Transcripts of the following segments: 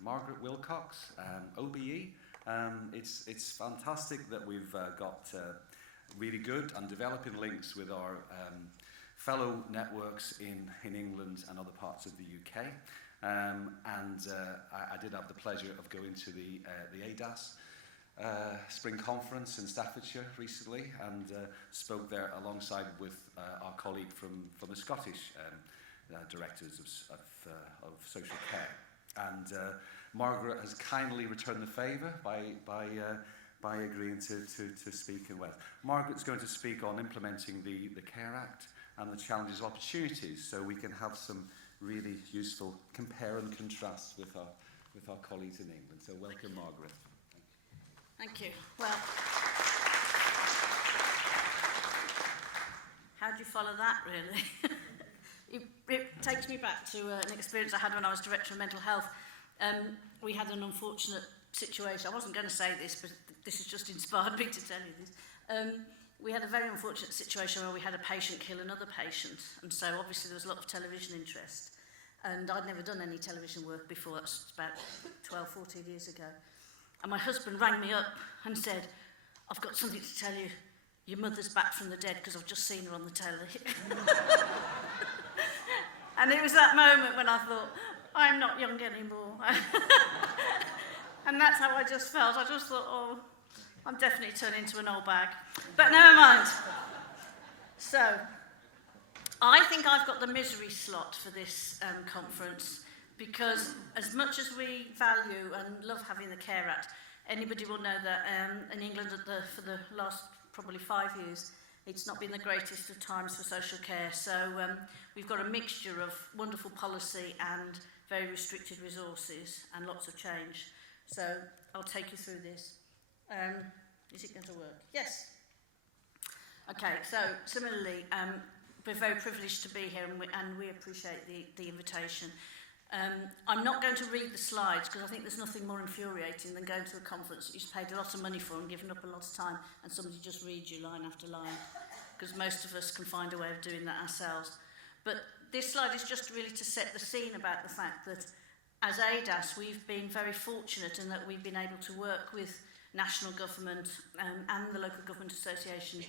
Margaret Wilcox OBE. It's fantastic that we've got really good and developing links with our fellow networks in England and other parts of the UK. I did have the pleasure of going to the ADASS Spring Conference in Staffordshire recently, and spoke there alongside with our colleague from the Scottish directors of social care. And Margaret has kindly returned the favour by agreeing to speak in Wales. Margaret's going to speak on implementing the Care Act and the challenges and opportunities, so we can have some really useful compare and contrast with our colleagues in England. So welcome, Margaret. Thank you. Well, how do you follow that, really? It takes me back to an experience I had when I was Director of Mental Health. We had an unfortunate situation. I wasn't going to say this, but this has just inspired me to tell you this. We had a very unfortunate situation where we had a patient kill another patient, and so obviously there was a lot of television interest. And I'd never done any television work before. That was about 12, 14 years ago. And my husband rang me up and said, "I've got something to tell you. Your mother's back from the dead because I've just seen her on the telly." And it was that moment when I thought, I'm not young anymore. And that's how I just felt. I just thought, oh, I'm definitely turning into an old bag. But never mind. So, I think I've got the misery slot for this conference, because as much as we value and love having the Care Act, anybody will know that in England for the last probably 5 years, it's not been the greatest of times for social care. So we've got a mixture of wonderful policy and very restricted resources and lots of change. So I'll take you through this. Is it going to work? Yes. Okay, so similarly, we're very privileged to be here, and we appreciate the invitation. I'm not going to read the slides, because I think there's nothing more infuriating than going to a conference that you've paid a lot of money for and given up a lot of time, and somebody just reads you line after line, because most of us can find a way of doing that ourselves. But this slide is just really to set the scene about the fact that as ADASS, we've been very fortunate in that we've been able to work with national government and the local government association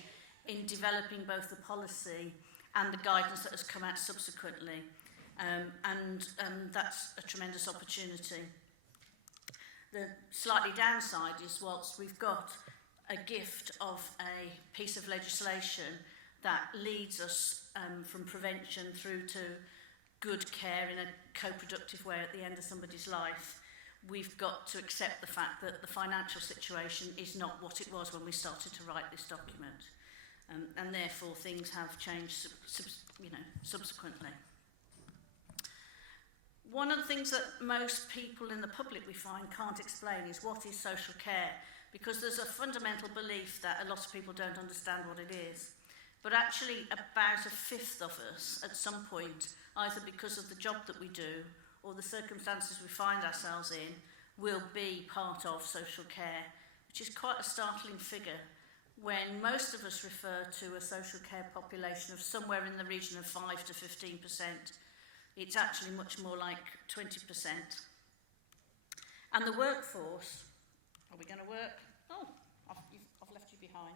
in developing both the policy and the guidance that has come out subsequently. And that's a tremendous opportunity. The slightly downside is, whilst we've got a gift of a piece of legislation that leads us from prevention through to good care in a co-productive way at the end of somebody's life, we've got to accept the fact that the financial situation is not what it was when we started to write this document. And therefore things have changed subsequently. One of the things that most people in the public, we find, can't explain is what is social care, because there's a fundamental belief that a lot of people don't understand what it is. But actually about a fifth of us at some point, either because of the job that we do or the circumstances we find ourselves in, will be part of social care, which is quite a startling figure when most of us refer to a social care population of somewhere in the region of 5 to 15%. It's actually much more like 20%. And the workforce, are we going to work? Oh, I've left you behind.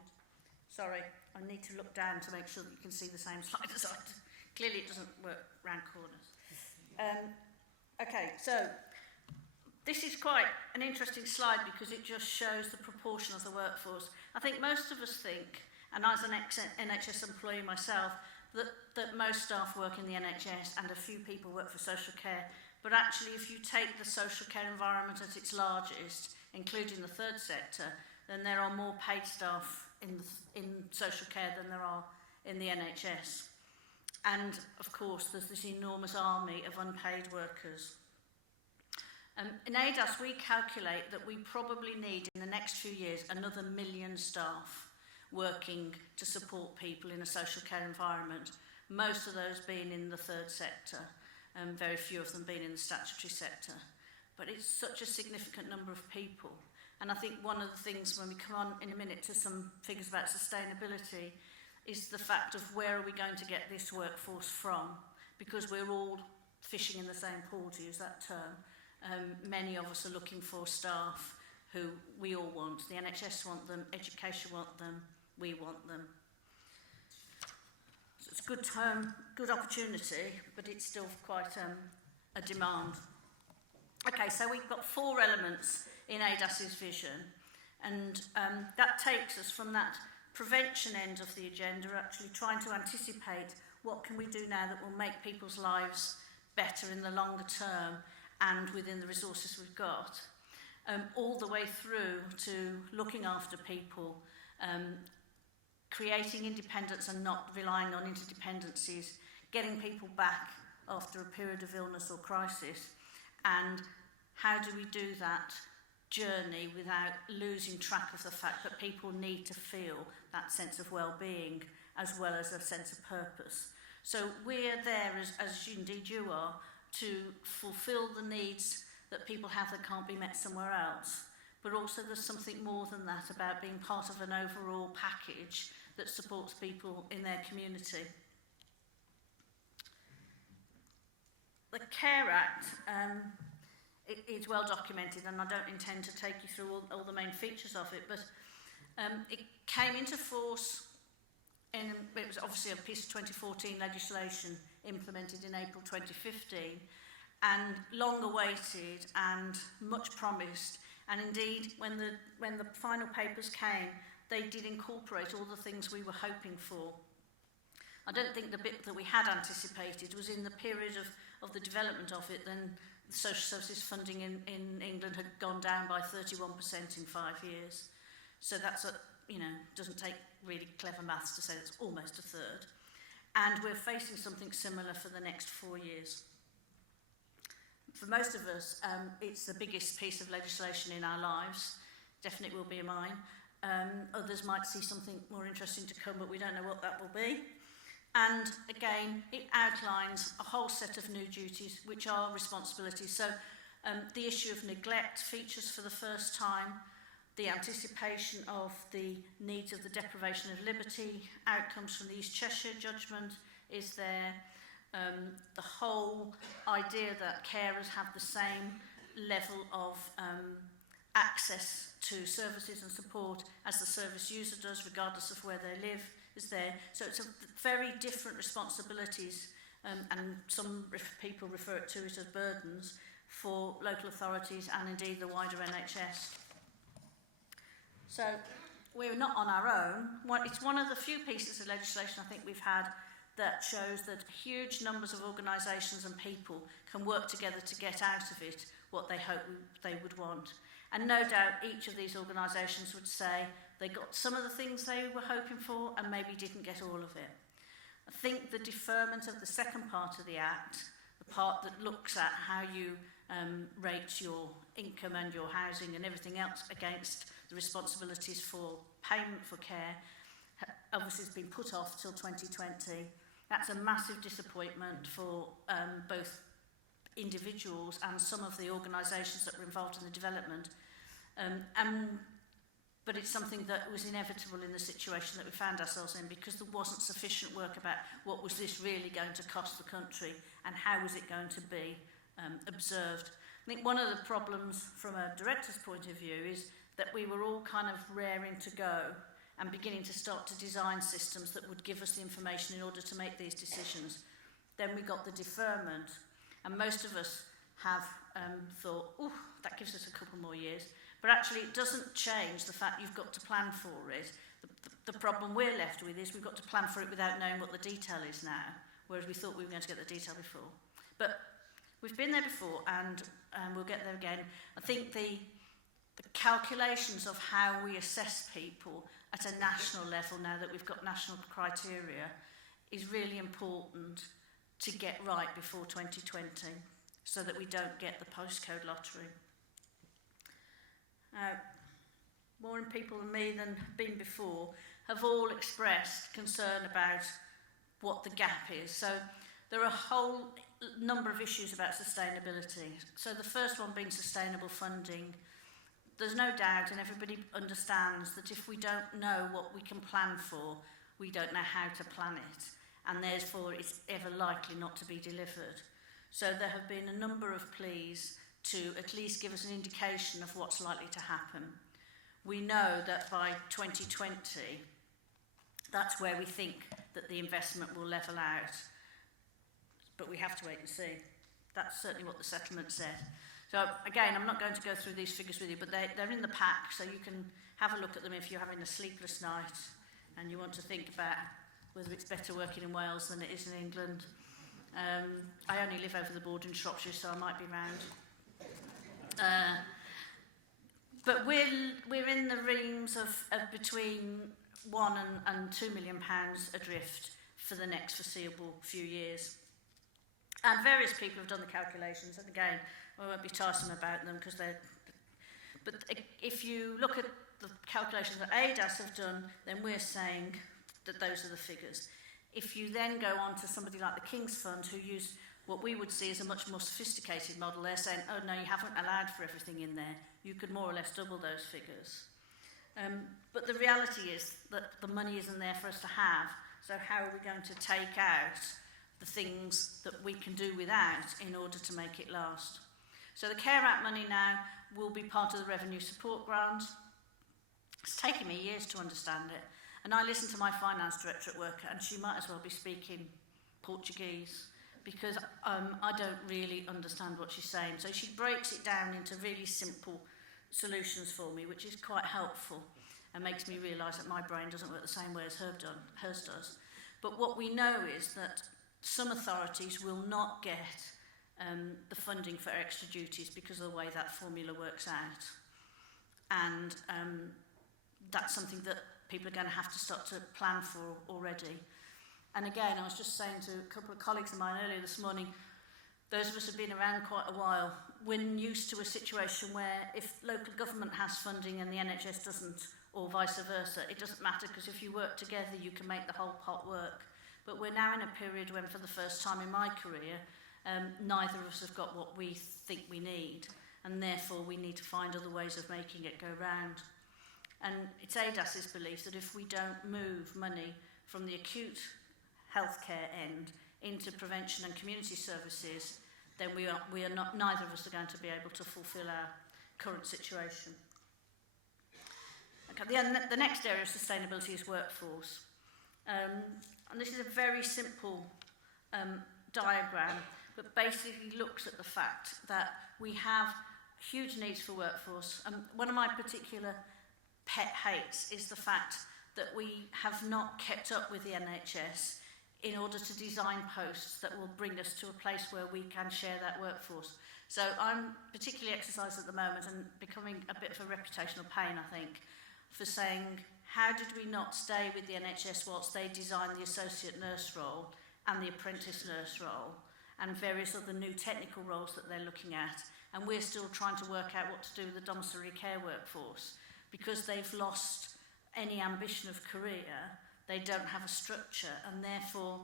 Sorry, I need to look down to make sure that you can see the same slide as I do. Clearly it doesn't work round corners. Okay, so this is quite an interesting slide because it just shows the proportion of the workforce. I think most of us think, and as an NHS employee myself, that most staff work in the NHS and a few people work for social care. But actually, if you take the social care environment at its largest, including the third sector, then there are more paid staff in social care than there are in the NHS. And of course, there's this enormous army of unpaid workers. In ADASS, we calculate that we probably need, in the next few years, another 1 million staff working to support people in a social care environment, most of those being in the third sector, and very few of them being in the statutory sector. But it's such a significant number of people. And I think one of the things, when we come on in a minute to some figures about sustainability, is the fact of where are we going to get this workforce from? Because we're all fishing in the same pool, to use that term. many of us are looking for staff who we all want. The NHS want them, education want them, we want them. So it's a good opportunity, but it's still quite a demand. Okay, so we've got 4 elements in ADASS's vision, and that takes us from that prevention end of the agenda, actually trying to anticipate what can we do now that will make people's lives better in the longer term and within the resources we've got, all the way through to looking after people, creating independence and not relying on interdependencies, getting people back after a period of illness or crisis, and how do we do that journey without losing track of the fact that people need to feel that sense of well-being as well as a sense of purpose. So we're there, as indeed you are, to fulfil the needs that people have that can't be met somewhere else. But also there's something more than that about being part of an overall package that supports people in their community. The Care Act is well documented, and I don't intend to take you through all the main features of it, but it came into force it was obviously a piece of 2014 legislation implemented in April 2015, and long awaited and much promised. And indeed, when the final papers came, they did incorporate all the things we were hoping for. I don't think the bit that we had anticipated was in the period of the development of it, then the social services funding in England had gone down by 31% in 5 years. So that's doesn't take really clever maths to say that's almost a third. And we're facing something similar for the next 4 years. For most of us, it's the biggest piece of legislation in our lives. Definitely will be mine. Others might see something more interesting to come, but we don't know what that will be. And again, it outlines a whole set of new duties, which are responsibilities. So the issue of neglect features for the first time. The anticipation of the needs of the deprivation of liberty, outcomes from the East Cheshire judgment is there. The whole idea that carers have the same level of access to services and support as the service user does, regardless of where they live, is there. So it's a very different responsibilities, and some people refer to it as burdens for local authorities and indeed the wider NHS. So we're not on our own. It's one of the few pieces of legislation I think we've had that shows that huge numbers of organisations and people can work together to get out of it what they hope they would want. And no doubt each of these organisations would say they got some of the things they were hoping for and maybe didn't get all of it. I think the deferment of the second part of the Act, the part that looks at how you rate your income and your housing and everything else against the responsibilities for payment for care, obviously has been put off till 2020. That's a massive disappointment for both individuals and some of the organisations that were involved in the development. But it's something that was inevitable in the situation that we found ourselves in, because there wasn't sufficient work about what was this really going to cost the country and how was it going to be observed. I think one of the problems from a director's point of view is that we were all kind of raring to go and beginning to start to design systems that would give us the information in order to make these decisions. Then we got the deferment, and most of us have thought, oh, that gives us a couple more years. But actually it doesn't change the fact you've got to plan for it. The problem we're left with is we've got to plan for it without knowing what the detail is now, whereas we thought we were going to get the detail before. But we've been there before, and we'll get there again. I think the calculations of how we assess people at a national level, now that we've got national criteria, is really important to get right before 2020, so that we don't get the postcode lottery. More people than me than been before have all expressed concern about what the gap is. So there are a whole number of issues about sustainability. So the first one being sustainable funding. There's no doubt, and everybody understands, that if we don't know what we can plan for, we don't know how to plan it, and therefore it's ever likely not to be delivered. So there have been a number of pleas to at least give us an indication of what's likely to happen. We know that by 2020, that's where we think that the investment will level out. But we have to wait and see. That's certainly what the settlement said. So again, I'm not going to go through these figures with you, but they're in the pack, so you can have a look at them if you're having a sleepless night and you want to think about whether it's better working in Wales than it is in England. I only live over the border in Shropshire, so I might be round. But we're in the realms of between £1 and £2 million adrift for the next foreseeable few years. And various people have done the calculations, and again, I won't be tiresome about them because they're... But if you look at the calculations that ADASS have done, then we're saying that those are the figures. If you then go on to somebody like the King's Fund, who use what we would see as a much more sophisticated model, they're saying, oh no, you haven't allowed for everything in there. You could more or less double those figures. But the reality is that the money isn't there for us to have, so how are we going to take out the things that we can do without in order to make it last? So the Care Act money now will be part of the revenue support grant. It's taken me years to understand it. And I listened to my finance director at work, and she might as well be speaking Portuguese, because I don't really understand what she's saying. So she breaks it down into really simple solutions for me, which is quite helpful and makes me realise that my brain doesn't work the same way as hers does. But what we know is that some authorities will not get the funding for extra duties because of the way that formula works out. And that's something that people are going to have to start to plan for already. And again, I was just saying to a couple of colleagues of mine earlier this morning, those of us who have been around quite a while, we're used to a situation where if local government has funding and the NHS doesn't, or vice versa, it doesn't matter, because if you work together, you can make the whole pot work. But we're now in a period when, for the first time in my career, neither of us have got what we think we need, and therefore we need to find other ways of making it go round. And it's ADASS's belief that if we don't move money from the acute healthcare end into prevention and community services, then neither of us are going to be able to fulfil our current situation. Okay, the next area of sustainability is workforce. And this is a very simple diagram, but basically looks at the fact that we have huge needs for workforce. One of my particular pet hates is the fact that we have not kept up with the NHS in order to design posts that will bring us to a place where we can share that workforce. So I'm particularly exercised at the moment and becoming a bit of a reputational pain, I think, for saying, how did we not stay with the NHS whilst they designed the associate nurse role and the apprentice nurse role and various other new technical roles that they're looking at, and we're still trying to work out what to do with the domiciliary care workforce, because they've lost any ambition of career. They don't have a structure, and therefore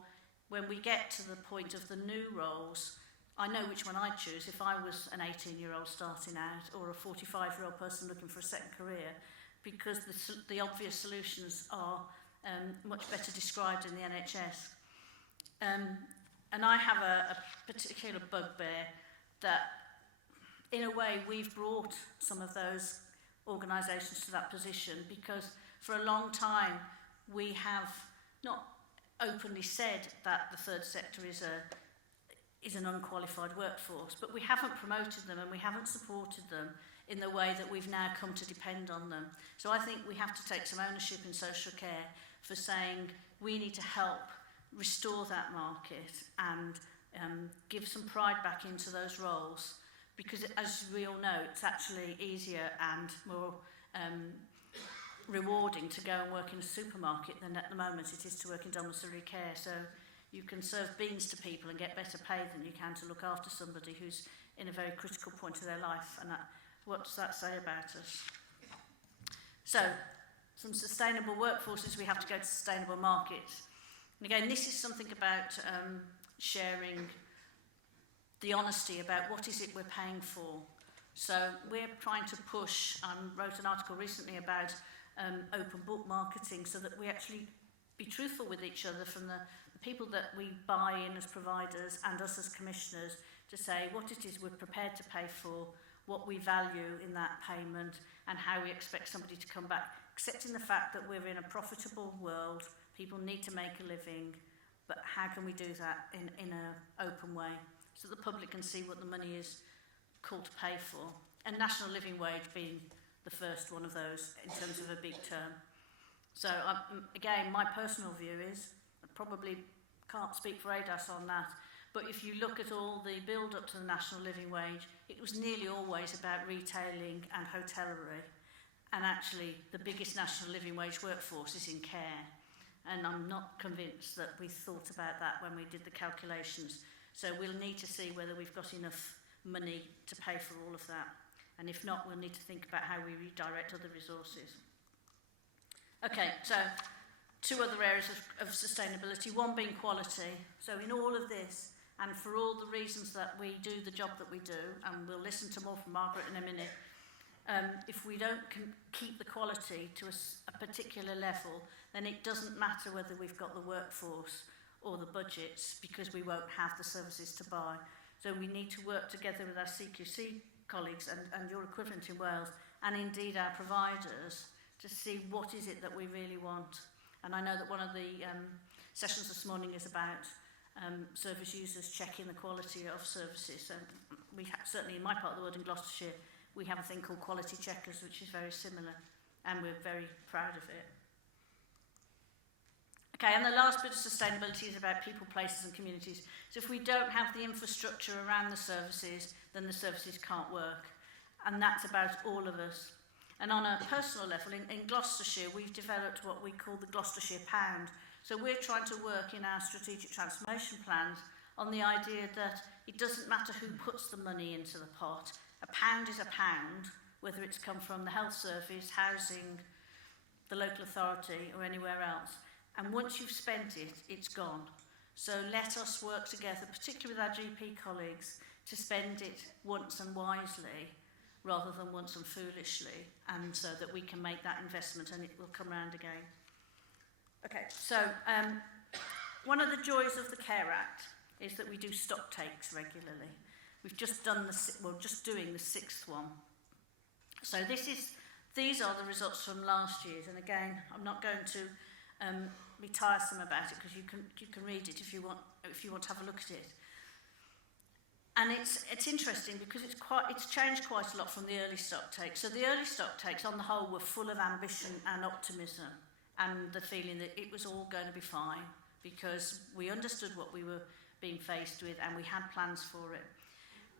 when we get to the point of the new roles, I know which one I'd choose if I was an 18-year-old starting out or a 45-year-old person looking for a second career, because the obvious solutions are much better described in the NHS. And I have a particular bugbear that, in a way, we've brought some of those organisations to that position, because for a long time we have not openly said that the third sector is an unqualified workforce, but we haven't promoted them and we haven't supported them in the way that we've now come to depend on them. So I think we have to take some ownership in social care for saying we need to help restore that market and give some pride back into those roles, because as we all know, it's actually easier and more rewarding to go and work in a supermarket than at the moment it is to work in domiciliary care. So you can serve beans to people and get better pay than you can to look after somebody who's in a very critical point of their life. And what does that say about us? So, from sustainable workforces, we have to go to sustainable markets. And again, this is something about sharing the honesty about what is it we're paying for. So we're trying to push, wrote an article recently about open book marketing, so that we actually be truthful with each other, from the people that we buy in as providers and us as commissioners, to say what it is we're prepared to pay for, what we value in that payment, and how we expect somebody to come back, accepting the fact that we're in a profitable world, people need to make a living, but how can we do that in an open way so the public can see what the money is called to pay for? And national living wage being the first one of those in terms of a big term. So again, my personal view is, I probably can't speak for ADASS on that, but if you look at all the build-up to the national living wage, it was nearly always about retailing and hotellery. And actually, the biggest national living wage workforce is in care. And I'm not convinced that we thought about that when we did the calculations. So we'll need to see whether we've got enough money to pay for all of that. And if not, we'll need to think about how we redirect other resources. Okay, so two other areas of sustainability, one being quality. So in all of this, and for all the reasons that we do the job that we do, and we'll listen to more from Margaret in a minute, if we don't keep the quality to a particular level, then it doesn't matter whether we've got the workforce or the budgets, because we won't have the services to buy. So we need to work together with our CQC colleagues and your equivalent in Wales, and indeed our providers, to see what is it that we really want. And I know that one of the sessions this morning is about service users checking the quality of services. So we certainly in my part of the world in Gloucestershire, we have a thing called quality checkers, which is very similar, and we're very proud of it. Okay, and the last bit of sustainability is about people, places and communities. So if we don't have the infrastructure around the services, then the services can't work. And that's about all of us. And on a personal level, in Gloucestershire, we've developed what we call the Gloucestershire Pound. So we're trying to work in our strategic transformation plans on the idea that it doesn't matter who puts the money into the pot. A pound is a pound, whether it's come from the health service, housing, the local authority or anywhere else. And once you've spent it, it's gone. So let us work together, particularly with our GP colleagues, to spend it once and wisely, rather than once and foolishly, and so that we can make that investment and it will come round again. Okay, so one of the joys of the Care Act is that we do stock takes regularly. We've just done just doing the 6th one. So these are the results from last year's, and again, I'm not going to be tiresome about it, because you can read it if you want to have a look at it. And it's interesting because it's changed quite a lot from the early stock takes. So the early stock takes, on the whole, were full of ambition and optimism, and the feeling that it was all going to be fine because we understood what we were being faced with and we had plans for it.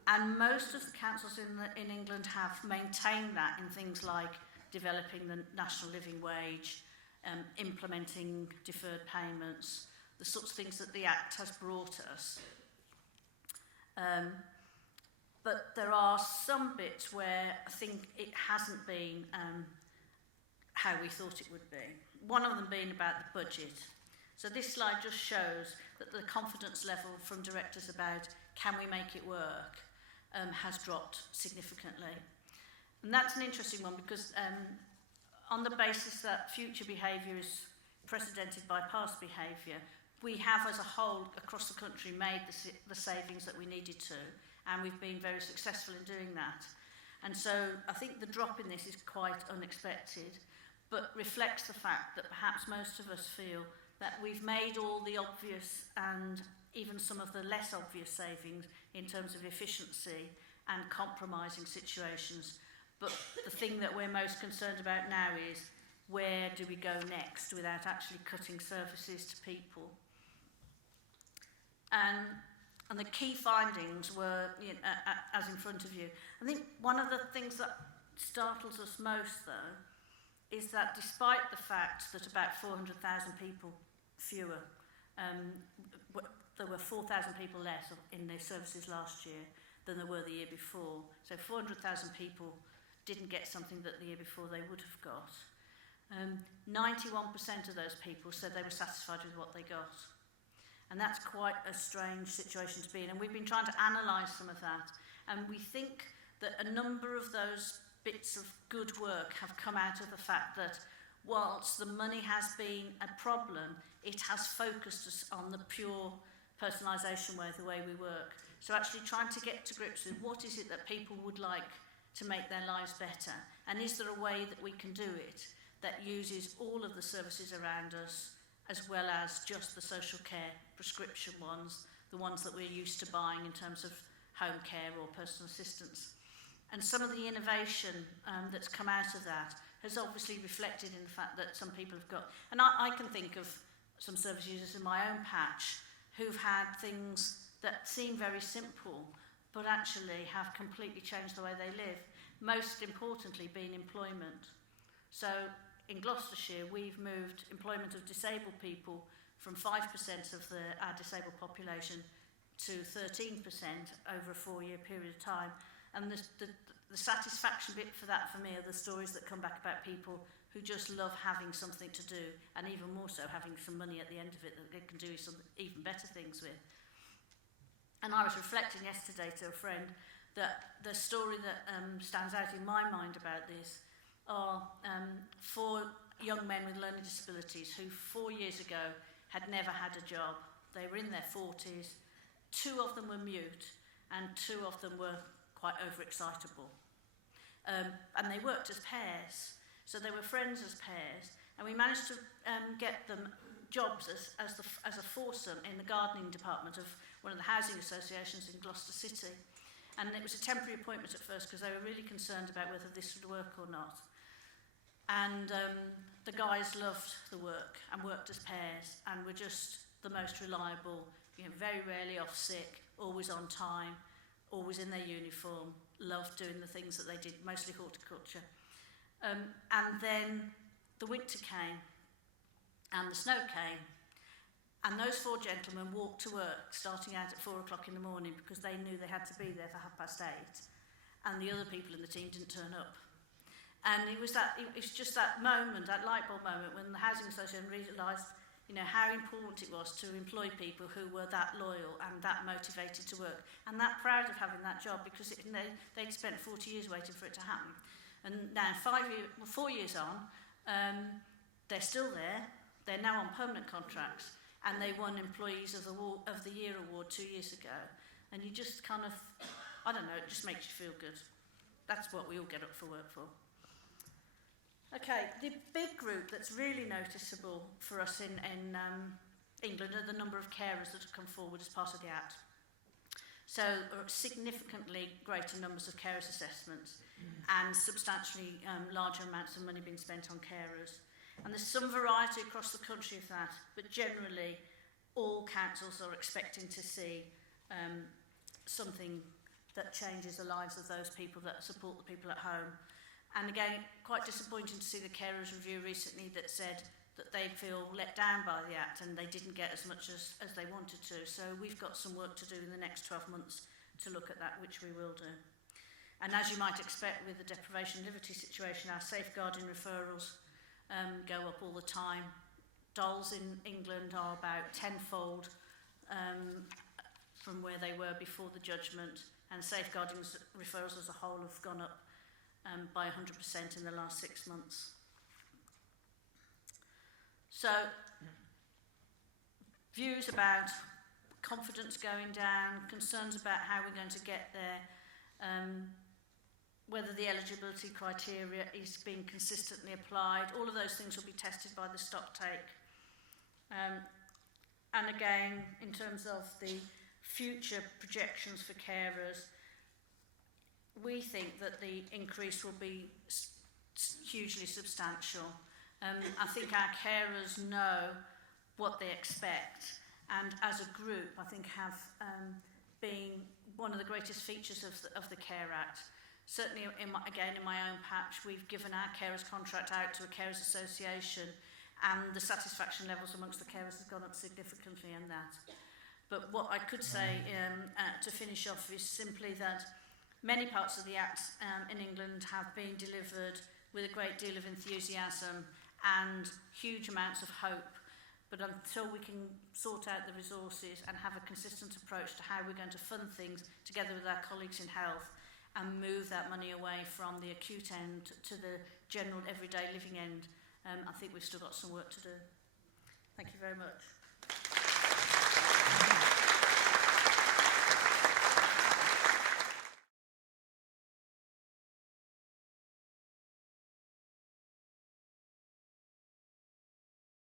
And most of the councils in England have maintained that in things like developing the national living wage, implementing deferred payments, the sorts of things that the Act has brought us. But there are some bits where I think it hasn't been how we thought it would be. One of them being about the budget. So this slide just shows that the confidence level from directors about can we make it work has dropped significantly. And that's an interesting one because on the basis that future behaviour is precedented by past behaviour, we have as a whole across the country made the savings that we needed to, and we've been very successful in doing that. And so I think the drop in this is quite unexpected, but reflects the fact that perhaps most of us feel that we've made all the obvious and even some of the less obvious savings in terms of efficiency and compromising situations. But the thing that we're most concerned about now is where do we go next without actually cutting services to people? And the key findings were, as in front of you. I think one of the things that startles us most, though, is that despite the fact that about 400,000 people fewer, there were 4,000 people less in their services last year than there were the year before. So 400,000 people didn't get something that the year before they would have got. 91% of those people said they were satisfied with what they got. And that's quite a strange situation to be in. And we've been trying to analyse some of that. And we think that a number of those bits of good work have come out of the fact that whilst the money has been a problem, it has focused us on the pure personalisation way, the way we work. So actually trying to get to grips with what is it that people would like to make their lives better, and is there a way that we can do it that uses all of the services around us, as well as just the social care prescription ones, the ones that we're used to buying in terms of home care or personal assistance. And some of the innovation that's come out of that has obviously reflected in the fact that some people have got, and I can think of some service users in my own patch who've had things that seem very simple, but actually have completely changed the way they live. Most importantly being employment. So in Gloucestershire, we've moved employment of disabled people from 5% of our disabled population to 13% over a 4-year period of time. And the satisfaction bit for that for me are the stories that come back about people who just love having something to do, and even more so having some money at the end of it that they can do some even better things with. And I was reflecting yesterday to a friend that the story that stands out in my mind about this are 4 young men with learning disabilities who 4 years ago had never had a job. They were in their 40s, 2 of them were mute, and 2 of them were quite overexcitable. And they worked as pairs, so they were friends as pairs, and we managed to get them jobs as a foursome in the gardening department of one of the housing associations in Gloucester City. And it was a temporary appointment at first because they were really concerned about whether this would work or not. And the guys loved the work and worked as pairs and were just the most reliable, very rarely off sick, always on time, always in their uniform, loved doing the things that they did, mostly horticulture. And then the winter came and the snow came, and those 4 gentlemen walked to work starting out at 4 o'clock in the morning because they knew they had to be there for 8:30, and the other people in the team didn't turn up. And it was just that moment, that light bulb moment, when the Housing Association realised how important it was to employ people who were that loyal and that motivated to work and that proud of having that job, because they'd spent 40 years waiting for it to happen. And now 4 years on, they're still there. They're now on permanent contracts, and they won Employees of the Year award 2 years ago. And you just kind of, I don't know, it just makes you feel good. That's what we all get up for work for. Okay, the big group that's really noticeable for us in England are the number of carers that have come forward as part of the Act. So significantly greater numbers of carers assessments and substantially larger amounts of money being spent on carers. And there's some variety across the country of that, but generally all councils are expecting to see something that changes the lives of those people that support the people at home. And again, quite disappointing to see the carers review recently that said that they feel let down by the Act and they didn't get as much as they wanted to. So we've got some work to do in the next 12 months to look at that, which we will do. And as you might expect with the deprivation and liberty situation, our safeguarding referrals go up all the time. DOLs in England are about tenfold from where they were before the judgment, and safeguarding referrals as a whole have gone up by 100% in the last 6 months. So, views about confidence going down, concerns about how we're going to get there, whether the eligibility criteria is being consistently applied, all of those things will be tested by the stocktake. And again, in terms of the future projections for carers, we think that the increase will be hugely substantial. I think our carers know what they expect, and as a group, I think have been one of the greatest features of the Care Act. Certainly, in my own patch, we've given our carers contract out to a carers association, and the satisfaction levels amongst the carers has gone up significantly in that. But what I could say to finish off is simply that many parts of the Act in England have been delivered with a great deal of enthusiasm and huge amounts of hope. But until we can sort out the resources and have a consistent approach to how we're going to fund things together with our colleagues in health and move that money away from the acute end to the general everyday living end, I think we've still got some work to do. Thank you very much.